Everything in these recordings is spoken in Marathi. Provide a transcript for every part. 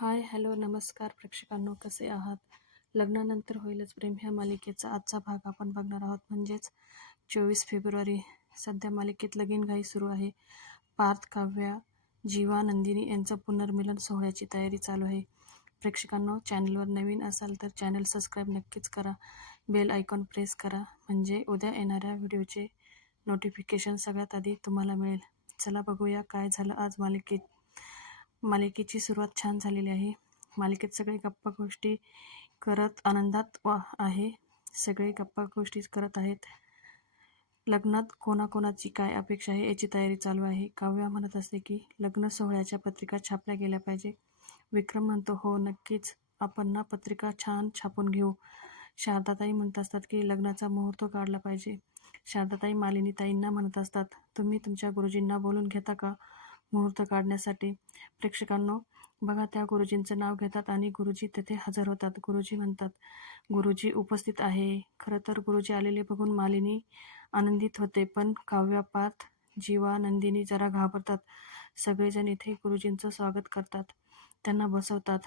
हाय, हॅलो, नमस्कार प्रेक्षकांनो, कसे आहात? लग्नानंतर होईलच प्रेम ह्या मालिकेचा आजचा भाग आपण बघणार आहोत, म्हणजेच 24 फेब्रुवारी. सध्या मालिकेत लगीनघाई सुरू आहे. पार्थ, काव्या, जीवा, नंदिनी यांचं पुनर्मिलन सोहळ्याची तयारी चालू आहे. प्रेक्षकांनो, चॅनलवर नवीन असाल तर चॅनल सबस्क्राईब नक्कीच करा. बेल आयकॉन प्रेस करा, म्हणजे उद्या येणाऱ्या व्हिडिओचे नोटिफिकेशन सगळ्यात आधी तुम्हाला मिळेल. चला बघूया काय झालं आज मालिकेत. मालिकेची सुरुवात छान झालेली आहे. मालिकेत सगळे गप्पा गोष्टी करत आनंदात आहे. सगळे गप्पा गोष्टी करत आहेत. लग्नात कोणाकोणाची काय अपेक्षा आहे याची तयारी चालू आहे. काव्या म्हणत असते की लग्न सोहळ्याच्या पत्रिका छापल्या गेल्या पाहिजे. विक्रम म्हणतो हो नक्कीच, आपण ना पत्रिका छान छापून घेऊ. शारदाताई म्हणत असतात की लग्नाचा मुहूर्त काढला पाहिजे. शारदाताई मालिनीताईंना म्हणत असतात, तुम्ही तुमच्या गुरुजींना बोलून घेता का मुहूर्त काढण्यासाठी? प्रेक्षकांनो बघा, त्या गुरुजींचं नाव घेतात आणि गुरुजी तेथे हजर होतात. गुरुजी म्हणतात, गुरुजी उपस्थित आहे. खरं तर गुरुजी आलेले बघून मालिनी आनंदित होते, पण काव्या, पार्थ, जीवा, नंदिनी जरा घाबरतात. सगळेजण इथे गुरुजींचं स्वागत करतात, त्यांना बसवतात.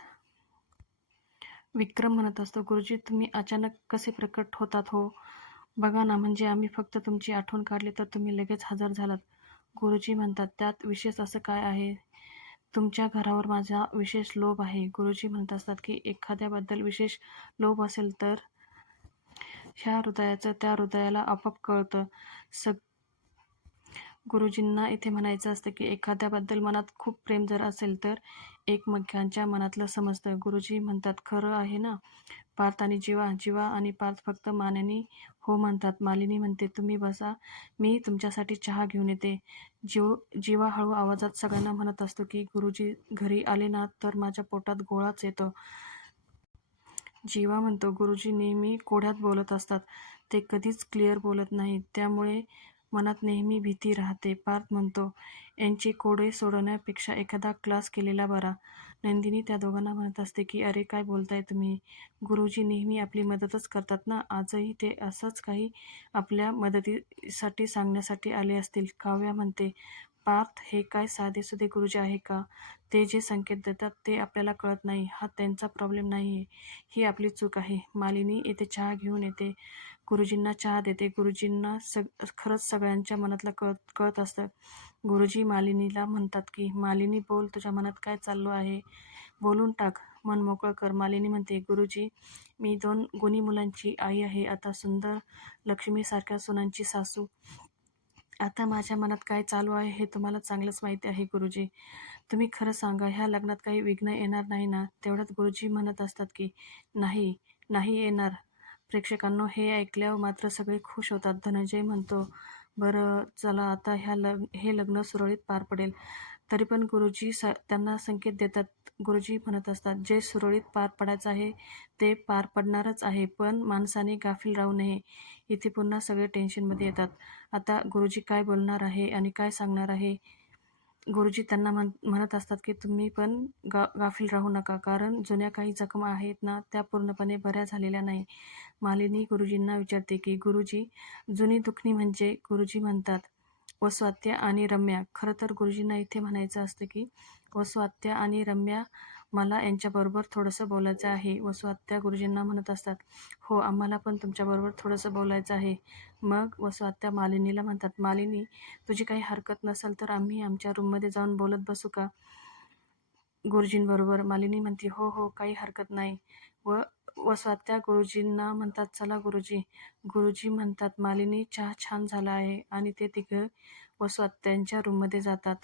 विक्रम म्हणत असतो, गुरुजी तुम्ही अचानक कसे प्रकट होतात हो? बघा ना, म्हणजे आम्ही फक्त तुमची आठवण काढली तर तुम्ही लगेच हजर झालात. गुरुजी म्हणतात, त्यात विशेष असं काय आहे? तुमच्या घरावर माझा विशेष लोभ आहे. गुरुजी म्हणत असतात की एखाद्याबद्दल विशेष लोभ असेल तर ह्या हृदयाचं त्या हृदयाला आपोआप कळतं. गुरुजींना इथे म्हणायचं असतं की एखाद्याबद्दल मनात खूप प्रेम जर असेल तर एकमेकांच्या मनातलं समजतं. गुरुजी म्हणतात, खरं आहे ना? पार्थ आणि जीवा आणि पार्थ फक्त मानेनी हो म्हणतात. मालिनी म्हणते, तुम्ही बसा, मी तुमच्यासाठी चहा घेऊन येते. जीवा हळू आवाजात सगळ्यांना म्हणत असतो की गुरुजी घरी आले ना तर माझ्या पोटात गोळाच येतो. जीवा म्हणतो, गुरुजी नेहमी कोड्यात बोलत असतात, ते कधीच क्लिअर बोलत नाहीत, त्यामुळे मनात नेहमी भीती राहते. पार्थ म्हणतो, यांचे कोडे सोडवण्यापेक्षा एखादा क्लास केलेला बरा. नंदिनी त्या दोघांना म्हणत असते की अरे काय बोलताय तुम्ही? गुरुजी नेहमी आपली मदतच करतात ना, आजही ते असंच काही आपल्या मदतीसाठी सांगण्यासाठी आले असतील. काव्या म्हणते, पार्थ हे काय साधेसुधे गुरुजी आहे का? ते जे संकेत देतात ते आपल्याला कळत नाही, हा त्यांचा प्रॉब्लेम नाही, ही आपली चूक आहे. मालिनी येथे चहा घेऊन येते, गुरुजींना चहा देते. गुरुजींना खरंच सगळ्यांच्या मनातलं कळत असतं. गुरुजी मालिनीला म्हणतात की मालिनी बोल, तुझ्या मनात काय चाललो आहे, बोलून टाक, मन मोकळं कर. मालिनी म्हणते, गुरुजी मी 2 गुणी मुलांची आई आहे, आता सुंदर लक्ष्मीसारख्या सुनांची सासू. आता माझ्या मनात काय चालू आहे हे तुम्हाला चांगलंच माहिती आहे गुरुजी. तुम्ही खरं सांगा, ह्या लग्नात काही विघ्न येणार नाही ना? तेवढ्यात गुरुजी म्हणत असतात की नाही, नाही येणार. प्रेक्षकांनो हे ऐकल्यावर मात्र सगळे खुश होतात. धनंजय म्हणतो, बरं चला आता हे लग्न सुरळीत पार पडेल. तरी पण गुरुजी त्यांना संकेत देतात. गुरुजी म्हणत असतात, जे सुरळीत पार पडायचं आहे ते पार पडणारच आहे, पण माणसाने गाफील राहू नये. इथे पुन्हा सगळे टेन्शनमध्ये येतात. आता गुरुजी काय बोलणार आहे आणि काय सांगणार आहे? गुरुजी त्यांना म्हणत असतात की तुम्ही पण गाफील राहू नका, कारण जुन्या काही जखमा आहेत ना त्या पूर्णपणे बऱ्या झालेल्या नाही. मालिनी गुरुजींना विचारते की गुरुजी जुनी दुखणी म्हणजे? गुरुजी म्हणतात, वसुआत्या आणि रम्या. खरं तर गुरुजींना इथे म्हणायचं असतं की वसुआत्या आणि रम्या, मला यांच्याबरोबर थोडंसं बोलायचं आहे. वसुआत्या गुरुजींना म्हणत असतात, हो आम्हाला पण तुमच्याबरोबर थोडंसं बोलायचं आहे. मग वसुआत्या मालिनीला म्हणतात, मालिनी तुझी काही हरकत नसेल तर आम्ही आमच्या रूममध्ये जाऊन बोलत बसू का गुरुजींबरोबर? मालिनी म्हणते, हो हो काही हरकत नाही. वसुआत्या गुरुजींना म्हणतात, चला गुरुजी. गुरुजी म्हणतात, मालिनी चहा छान झाला आहे, आणि ते तिघं वसुआत्यांच्या रूममध्ये जातात.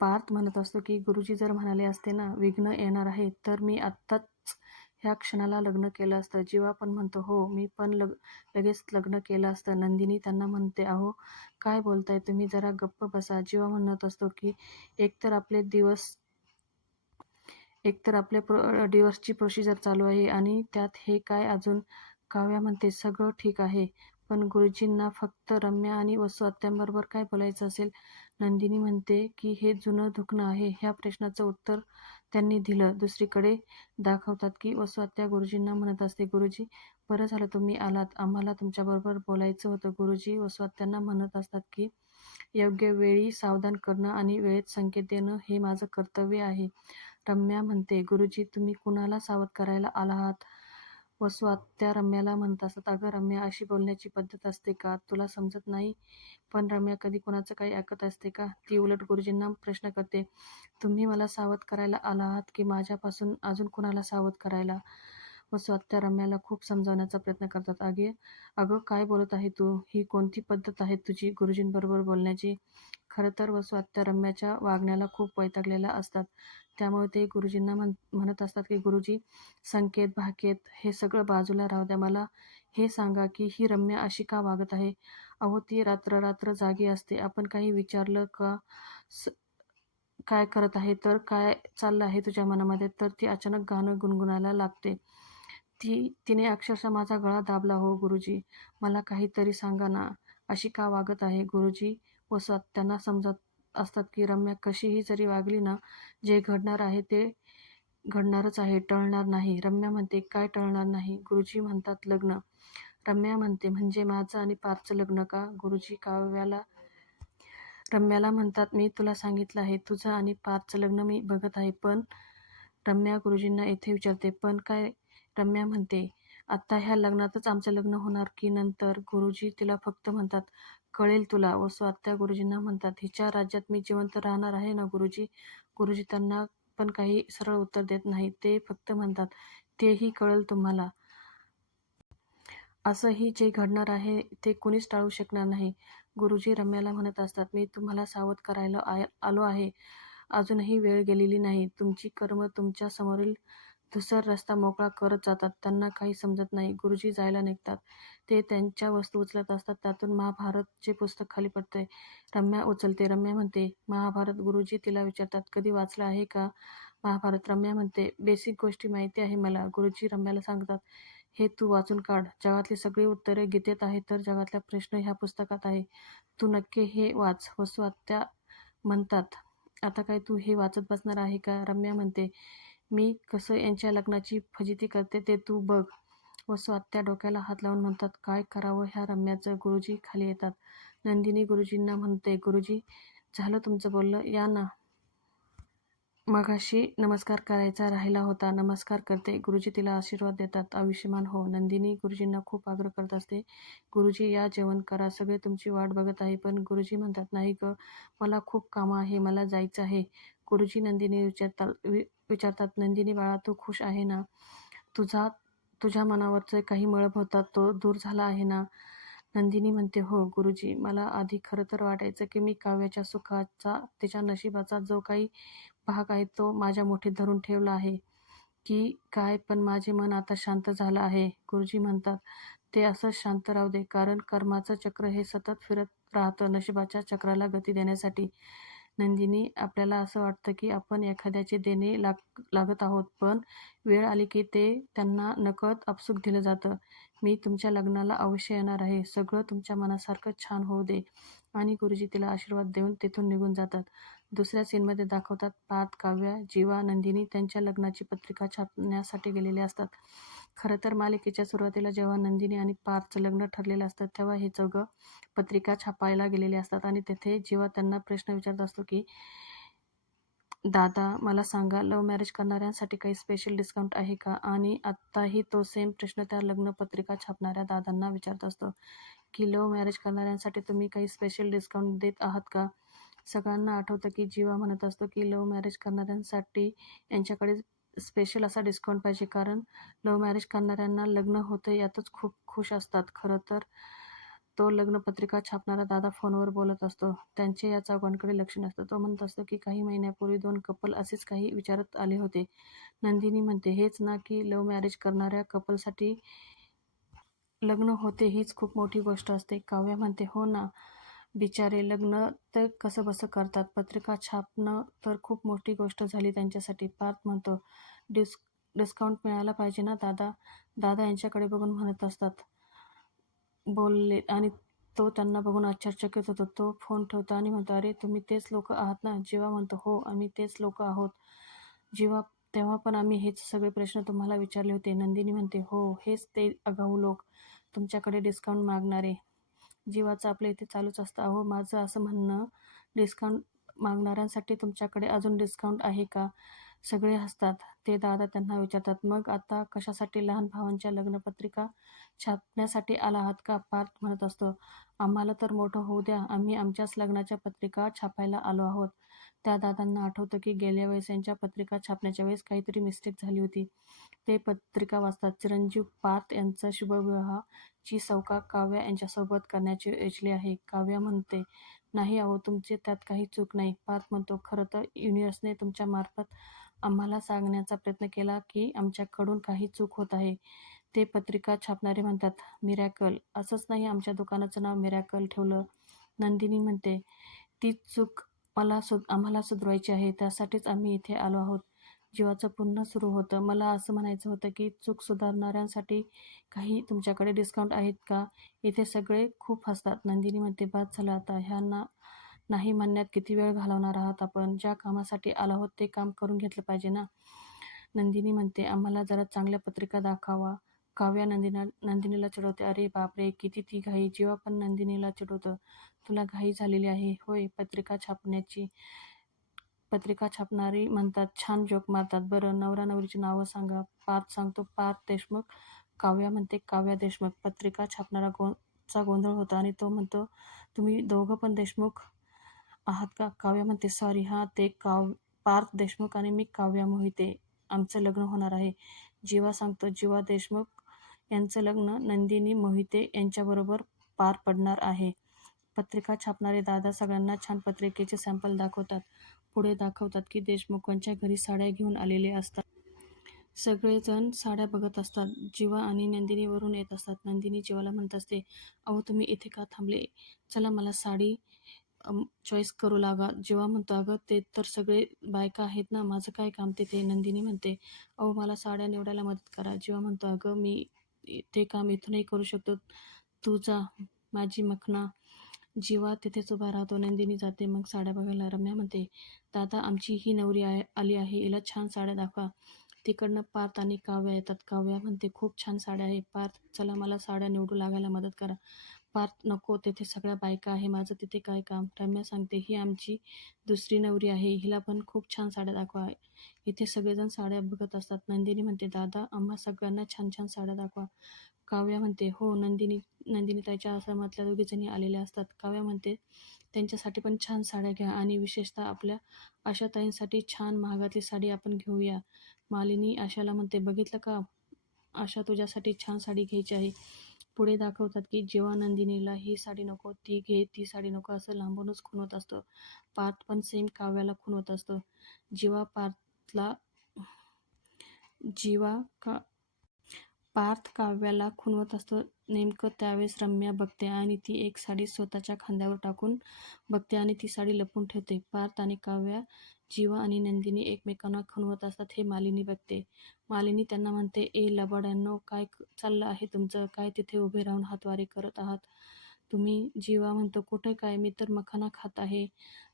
पार्थ म्हणत असतो की गुरुजी जर म्हणाले असते ना विघ्न येणार आहे तर मी आत्ताच ह्या क्षणाला लग्न केलं असतं. जीवा पण म्हणतो, हो मी पण लगेच लग्न केलं असतं. नंदिनी त्यांना म्हणते, अहो काय बोलताय तुम्ही, जरा गप्प बसा. जीवा म्हणत असतो की एकतर आपले डिवोर्सची प्रोसिजर चालू आहे आणि त्यात हे काय अजून? काव्या म्हणते, सगळं ठीक आहे, पण गुरुजींना फक्त रम्या आणि वसुआत्यांबरोबर काय बोलायचं असेल? नंदिनी म्हणते की हे जुनं दुखणं आहे. ह्या प्रश्नाचं उत्तर त्यांनी दिलं. दुसरीकडे दाखवतात की वसुआत्या गुरुजींना म्हणत असते, गुरुजी बरं झालं तुम्ही आलात, आम्हाला तुमच्याबरोबर बोलायचं होतं. गुरुजी वसुआत्यांना म्हणत असतात की योग्य वेळी सावधान करणं आणि वेळेत संकेत देणं हे माझं कर्तव्य आहे. रम्या म्हणते, गुरुजी तुम्ही कुणाला सावध करायला आलात? वसू आत्या रम्याला म्हणत असतात, अगं रम्या, अशी बोलण्याची पद्धत असते का? तुला समजत नाही? पण रम्या कधी कुणाचं काही ऐकत असते का? ती उलट गुरुजींना प्रश्न करते, तुम्ही मला सावध करायला आलात की माझ्यापासून अजून कुणाला सावध करायला? वसू आत्या रम्याला खूप समजावण्याचा प्रयत्न करतात. अगं काय बोलत आहे तू? ही कोणती पद्धत आहे तुझी गुरुजींबरोबर बोलण्याची? खरं तर वसू आत्या रम्याच्या वागण्याला खूप वैतागलेल्या असतात. त्यामुळे ते गुरुजींना म्हणत असतात की गुरुजी, संकेत भाकेत हे सगळं बाजूला राहू द्या. मला हे सांगा की ही रम्या अशी का वागत आहे? अहो ती रात्र रात्र जागी असते. आपण काही विचारलं का काय करत आहे, तर काय चाललं आहे तुझ्या मनामध्ये, तर ती अचानक गाणं गुणगुणायला लागते. तिने अक्षरशः माझा गळा दाबला हो गुरुजी. मला काहीतरी सांगा ना, अशी का वागत आहे गुरुजी? वसत त्यांना समजत असतात की रम्या कशीही जरी वागली ना, जे घडणार आहे ते घडणारच आहे, टळणार नाही. रम्या म्हणते, काय टळणार नाही? गुरुजी म्हणतात, लग्न. रम्या म्हणते, म्हणजे माझं आणि पार्थचं लग्न का? गुरुजी रम्याला म्हणतात, मी तुला सांगितलं आहे, तुझं आणि पार्थचं लग्न मी बघत आहे. पण रम्या गुरुजींना येथे विचारते, पण काय? रम्या म्हणते, आत्ता ह्या लग्नातच आमचं लग्न होणार की नंतर? गुरुजी तिला फक्त म्हणतात, कळेल तुला. वसू आत्या गुरुजींना म्हणतात, हिच्या राज्यात मी जिवंत राहणार आहे ना गुरुजी? गुरुजी त्यांना पण काही सरळ उत्तर देत नाही. ते फक्त म्हणतात, तेही कळेल तुम्हाला. असंही जे घडणार आहे ते कुणीच टाळू शकणार नाही. गुरुजी रम्याला म्हणत असतात, मी तुम्हाला सावध करायला आलो आहे. अजूनही वेळ गेलेली नाही. तुमची कर्म तुमच्या समोरील धूसर रस्ता मोकळा करत जातात. त्यांना काही समजत नाही. गुरुजी जायला निघतात. ते त्यांच्या वस्तू उचलत असतात. त्यातून महाभारतचे पुस्तक खाली पडते. रम्या उचलते. रम्या म्हणते, महाभारत? गुरुजी तिला विचारतात, कधी वाचलं आहे का महाभारत? रम्या म्हणते, बेसिक गोष्टी माहिती आहे मला. गुरुजी रम्याला सांगतात, हे तू वाचून काढ. जगातली सगळी उत्तरे गीतेत आहेत, तर जगातला प्रश्न ह्या पुस्तकात आहे. तू नक्की हे वाच. वसू आत्या म्हणतात, आता काय तू हे वाचत बसणार आहे का? रम्या म्हणते, मी कसं यांच्या लग्नाची फजिती करते ते तू बघ. वसू आत्या डोक्याला हात लावून म्हणतात, काय करावं ह्या रम्याचं? गुरुजी खाली येतात. नंदिनी गुरुजींना म्हणते, गुरुजी झालं तुमचं बोलणं, या ना. मगाशी नमस्कार करायचा राहिला होता. नमस्कार करते. गुरुजी तिला आशीर्वाद देतात. आयुष्यमान हो. नंदिनी गुरुजींना खूप आग्रह करत असते, गुरुजी या, जेवण करा, सगळे तुमची वाट बघत आहे. पण गुरुजी म्हणतात, नाही ग, मला खूप कामं आहे, मला जायचं आहे. गुरुजी नंदिनी विचारतात, नंदिनी बाळा, तू खुश आहे ना? तुझ्या मनावरचे काही मळभ होता तो दूर झाला आहे ना? नंदिनी म्हणते, हो गुरुजी, मला आधी खरं तर वाटायचं की मी काव्याच्या सुखाचा, तिच्या नशिबाचा जो काही भाग आहे तो माझ्या मुठीत धरून ठेवला आहे की काय, पण माझे मन आता शांत झालं आहे. गुरुजी म्हणतात, ते असंच शांत राहू दे, कारण कर्माचं चक्र हे सतत फिरत राहतं नशिबाच्या चक्राला गती देण्यासाठी. नंदिनी, आपल्याला असं वाटतं की आपण एखाद्याचे देणे लागत आहोत, पण वेळ आली की ते त्यांना नकळत आपसूक दिलं जातं. मी तुमच्या लग्नाला अवश्य येणार आहे. सगळं तुमच्या मनासारखं छान होऊ दे. आणि गुरुजी तिला आशीर्वाद देऊन तिथून निघून जातात. दुसऱ्या सीनमध्ये दाखवतात, पार्थ, काव्या, जीवा, नंदिनी त्यांच्या लग्नाची पत्रिका छापण्यासाठी गेलेले असतात. खरं तर मालिकेच्या सुरुवातीला जेव्हा नंदिनी आणि पार्थचं लग्न ठरलेलं असतं, तेव्हा हे चौघं पत्रिका छापायला गेलेले असतात आणि तेथे जीवा त्यांना प्रश्न विचारत असतो की, दादा मला सांगा, लव्ह मॅरेज करणाऱ्यांसाठी काही स्पेशल डिस्काउंट आहे का? आणि आत्ताही तो सेम प्रश्न त्या लग्न पत्रिका छापणाऱ्या दादांना विचारत असतो की, लव्ह मॅरेज करणाऱ्यांसाठी तुम्ही काही स्पेशल डिस्काउंट देत आहात का? सगळ्यांना आठवतं की जीवा म्हणत असतो की लव्ह मॅरेज करणाऱ्यांसाठी यांच्याकडे स्पेशल असा डिस्काउंट पाहिजे, कारण लव्ह मॅरेज करणाऱ्यांना लग्न होतं यातच खूप खुश असतात. खरं तर तो लग्नपत्रिका छापणारा दादा फोनवर बोलत असतो. त्यांचे या चौघांकडे लक्ष नसतं. तो म्हणत असतो की काही महिन्यापूर्वी 2 कपल असेच काही विचारत आले होते. नंदिनी म्हणते, हेच ना की लव्ह मॅरेज करणाऱ्या कपलसाठी लग्न होते हीच खूप मोठी गोष्ट असते. काव्या म्हणते, हो ना, बिचारे लग्न तर कसंबसं करतात, पत्रिका छापणं तर खूप मोठी गोष्ट झाली त्यांच्यासाठी. पार्थ म्हणतो, डिस्काउंट मिळायला पाहिजे ना दादा? दादा यांच्याकडे बघून म्हणत असतात, बोलले, आणि तो त्यांना बघून आश्चर्यचकित होतो. तो फोन ठेवतो आणि म्हणतो, अरे तुम्ही तेच लोक आहात ना? जीवा म्हणतो, हो आम्ही तेच लोक आहोत. जीवा, तेव्हा पण आम्ही हेच सगळे प्रश्न तुम्हाला विचारले होते. नंदिनी म्हणते, हो, हेच ते आगाऊ लोक, तुमच्याकडे डिस्काउंट मागणारे. जीवाचं आपल्या इथे चालूच असतं, अहो माझं असं म्हणणं, डिस्काउंट मागणाऱ्यांसाठी तुमच्याकडे अजून डिस्काउंट आहे का? सगळे हसतात. ते दादा त्यांना विचारतात, मग आता कशासाठी लहान भावांच्या लग्नपत्रिका छापण्यासाठी आला आहात का? पार्थ म्हणत असतो, आम्हाला तर मोठं होऊ द्या, आम्ही आमच्याच लग्नाच्या पत्रिका छापायला आलो आहोत. त्या दादांना आठवतं की गेल्या वेळेस यांच्या पत्रिका छापण्याच्या वेळेस काहीतरी मिस्टेक झाली होती. ते पत्रिका वाचतात. चिरंजीव पार्थ यांचा शुभविवाहाची सौका काव्या यांच्यासोबत करण्याची योजली आहे. काव्या म्हणते, नाही अहो, तुमचे त्यात काही चूक नाही. पार्थ म्हणतो, खरं तर युनिव्हर्सने तुमच्या मार्फत आम्हाला सांगण्याचा प्रयत्न केला की आमच्याकडून काही चूक होत आहे. ते पत्रिका छापणारे म्हणतात, मिरॅकल. असंच नाही आमच्या दुकानाचं नाव मिरॅकल ठेवलं. नंदिनी म्हणते, तीच चूक आम्हाला सुधरवायची आहे. त्यासाठीच आम्ही इथे आलो आहोत. जीवाचं पुन्हा सुरू होतं. मला असं म्हणायचं होतं की चूक सुधारणाऱ्यांसाठी काही तुमच्याकडे डिस्काउंट आहेत का? इथे सगळे खूप हसतात. नंदिनी म्हणते, बस झालं आता. ह्यांना नाही म्हणण्यात किती वेळ घालवणार आहात आपण? ज्या कामासाठी आलो आहोत ते काम करून घेतलं पाहिजे ना. नंदिनी म्हणते, आम्हाला जरा चांगल्या पत्रिका दाखवा. काव्या नंदिनीला चिडवते, अरे बापरे, किती ती घाई. जीवा पण नंदिनीला चिडवतं, तुला घाई झालेली आहे होय पत्रिका छापण्याची? पत्रिका छापणारी म्हणतात, छान जोक मारतात. बरं, नवरा नवरीची नावं सांगा. पार्थ सांगतो, पार्थ देशमुख. काव्या म्हणते, काव्या देशमुख. पत्रिका छापणारा चा गोंधळ होता आणि तो म्हणतो, तुम्ही दोघं पण देशमुख आहात का? काव्या म्हणते, सॉरी हां, ते पार्थ देशमुख आणि मी काव्या मोहिते. आमचं लग्न होणार आहे. जीवा सांगतो, जीवा देशमुख यांचं लग्न नंदिनी मोहिते यांच्याबरोबर पार पडणार आहे. पत्रिका छापणारे दादा सगळ्यांना छान पत्रिकेचे सॅम्पल दाखवतात. पुढे दाखवतात की देशमुखांच्या घरी साड्या घेऊन आलेले असतात. सगळेजण साड्या बघत असतात. जीवा आणि नंदिनी वरून येत असतात. नंदिनी जीवाला म्हणत असते, अहो तुम्ही इथे का थांबले? चला मला साडी चॉईस करू लागा. जीवा म्हणतो, अगं ते तर सगळे बायका आहेत ना, माझं काय काम तिथे? नंदिनी म्हणते, अहो मला साड्या निवडायला मदत करा. जीवा म्हणतो, अगं मी ते काम इथूनही करू शकतो, तू जा माझी मखना. जीवा तिथेच उभा राहतो. नंदिनी जाते. मग साड्या बघायला. रम्या म्हणते, दादा आमची ही नवरी आली आहे, हिला छान साड्या दाखवा. तिकडनं पार्थ आणि काव्या येतात. काव्या म्हणते, खूप छान साड्या आहे. पार्थ, चला मला साड्या निवडू लागायला मदत करा. पार्थ, नको, तिथे सगळ्या बायका आहे, माझं तिथे काय काम? रम्या सांगते, ही आमची दुसरी नवरी आहे, हिला पण खूप छान साड्या दाखवा. इथे सगळेजण साड्या बघत असतात. नंदिनी म्हणते, दादा आम्हा सगळ्यांना छान छान साड्या दाखवा. काव्या म्हणते, हो. नंदिनी ताईच्या आश्रमातल्या दोघीजणी आलेल्या असतात. काव्या म्हणते, त्यांच्यासाठी पण छान साड्या घ्या आणि विशेषतः आपल्या आशाताईंसाठी छान महागातली साडी आपण घेऊया. मालिनी आशाला म्हणते, बघितलं का आशा, तुझ्यासाठी छान साडी घ्यायची आहे. पुढे दाखवतात की जेव्हा नंदिनीला ही साडी नको, ती घे, ती साडी नको असं लांबूनच खुणवत असतो. पार्थ पण सेम काव्याला खुणवत असतो. जीवा पार्थला जीवा का पार्थ काव्याला खुणवत असतो. नेमकं त्यावेळेस रम्या बघते आणि ती एक साडी स्वतःच्या खांद्यावर टाकून बघते आणि ती साडी लपवून ठेवते. पार्थ आणि काव्या, जीवा आणि नंदिनी एकमेकांना खुणवत असतात हे मालिनी बघते. मालिनी त्यांना म्हणते, ए लबाड्यांनो, काय चाललं आहे तुमचं? काय तिथे उभे राहून हातवारे करत आहात तुम्ही? जीवा म्हणतो, कुठे काय, मी तर मखाना खात आहे.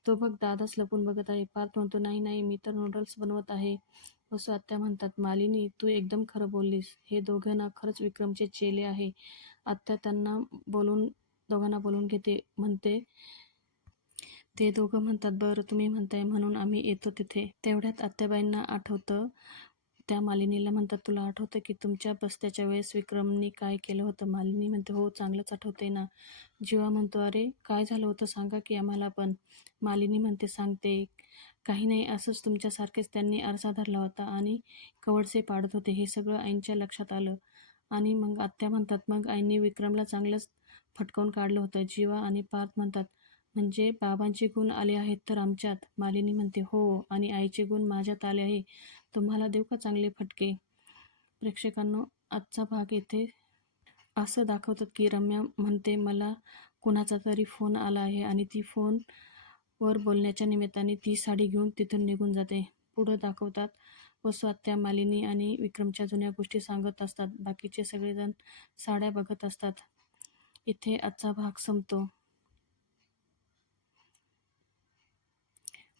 तो बघ दादाच लपून बघत आहे. पार्थ म्हणतो, नाही नाही, मी तर नूडल्स बनवत आहे. वसू आत्या म्हणतात, मालिनी तू एकदम खरं बोललीस. हे दोघं ना खरंच विक्रमचे चेले आहे. आत्या दोघांना बोलून घेते. म्हणते, ते दोघं म्हणतात, बरं तुम्ही म्हणताय म्हणून आम्ही येतो तिथे. तेवढ्यात आत्याबाईंना आठवतं. त्या मालिनीला म्हणतात, तुला आठवतं की तुमच्या बस्त्याच्या वेळेस विक्रमनी काय केलं होतं? मालिनी म्हणते, हो चांगलंच आठवतंय ना. जीवा म्हणतो, अरे काय झालं होतं सांगा की आम्हाला पण. मालिनी म्हणते, सांगते. काही नाही, असंच तुमच्यासारखेच त्यांनी आरसा धरला होता आणि कवडसे पाडत होते. हे सगळं आईंच्या लक्षात आलं. आणि मग आत्या म्हणतात, मग आईंनी विक्रमला चांगलंच फटकावून काढलं होतं. जीवा आणि पार्थ म्हणतात, म्हणजे बाबांचे गुण आले आहेत तर आमच्यात? मालिनी म्हणते, हो, आणि आईचे गुण माझ्यात आले आहे. तुम्हाला देऊ का चांगले फटके? प्रेक्षकांनो, आजचा भाग येथे असं दाखवतात की रम्या म्हणते, मला कुणाचा तरी फोन आला आहे आणि ती फोनवर बोलण्याच्या निमित्ताने ती साडी घेऊन तिथून निघून जाते. पुढं दाखवतात वसू आत्या मालिनी आणि विक्रमच्या जुन्या गोष्टी सांगत असतात. बाकीचे सगळेजण साड्या बघत असतात. इथे आजचा भाग संपतो.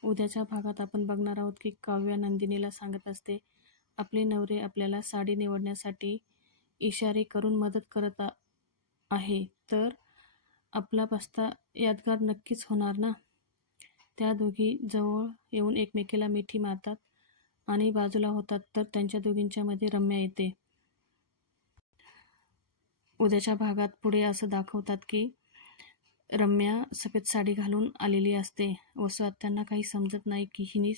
उद्याच्या भागात आपण बघणार आहोत की काव्या नंदिनीला सांगत असते, आपले नवरे आपल्याला साडी निवडण्यासाठी इशारे करून मदत करत आहे, तर आपला बस्ता यादगार नक्कीच होणार ना. त्या दोघी जवळ येऊन एकमेकीला मिठी मारतात आणि बाजूला होतात तर त्यांच्या दोघींच्या मध्ये रम्या येते. उद्याच्या भागात पुढे असं दाखवतात की रम्या सफेद साडी घालून आलेली असते. वसू आत्यांना काही समजत नाही की हिने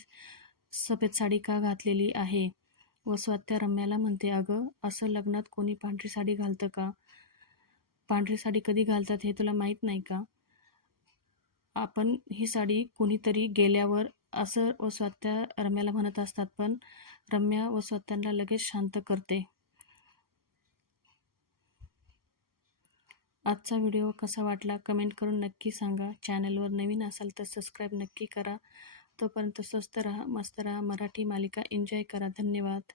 सफेद साडी का घातलेली आहे. वसू आत्या रम्याला म्हणते, अगं असं लग्नात कोणी पांढरी साडी घालतं का? पांढरी साडी कधी घालतात हे तुला माहीत नाही का? आपण ही साडी कुणीतरी गेल्यावर, असं वसू आत्या रम्याला म्हणत असतात. पण रम्या वसू आत्यांना लगेच शांत करते. आजचा व्हिडिओ कसा वाटला कमेंट करून नक्की सांगा. चॅनलवर नवीन असाल तर सबस्क्राईब नक्की करा. तोपर्यंत स्वस्त रहा, मस्त रहा. मराठी मालिका एन्जॉय करा. धन्यवाद.